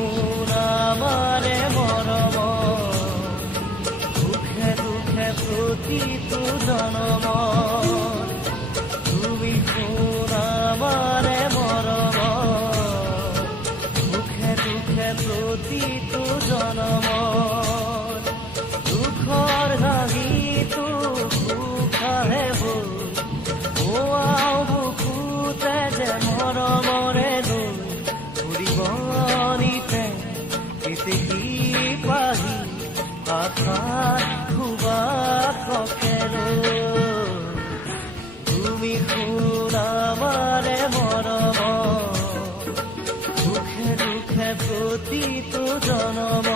শুন আমাৰে মৰম, দুখে দুখে প্ৰতিটো জনম। তুমি শুন আমাৰে মৰম, দুখে দুখে প্ৰতিটো জনম। দুখৰ হাঁহিটো সুখাহে বৈ ওৱাও বুকুতে যে মৰমৰে লৈ ফুৰিবনিতে কেতেকী পাহি আশাত সুবাসকে লৈ। তুমি শুন আমাৰে মৰম, দুখে দুখে প্ৰতিটো জনম।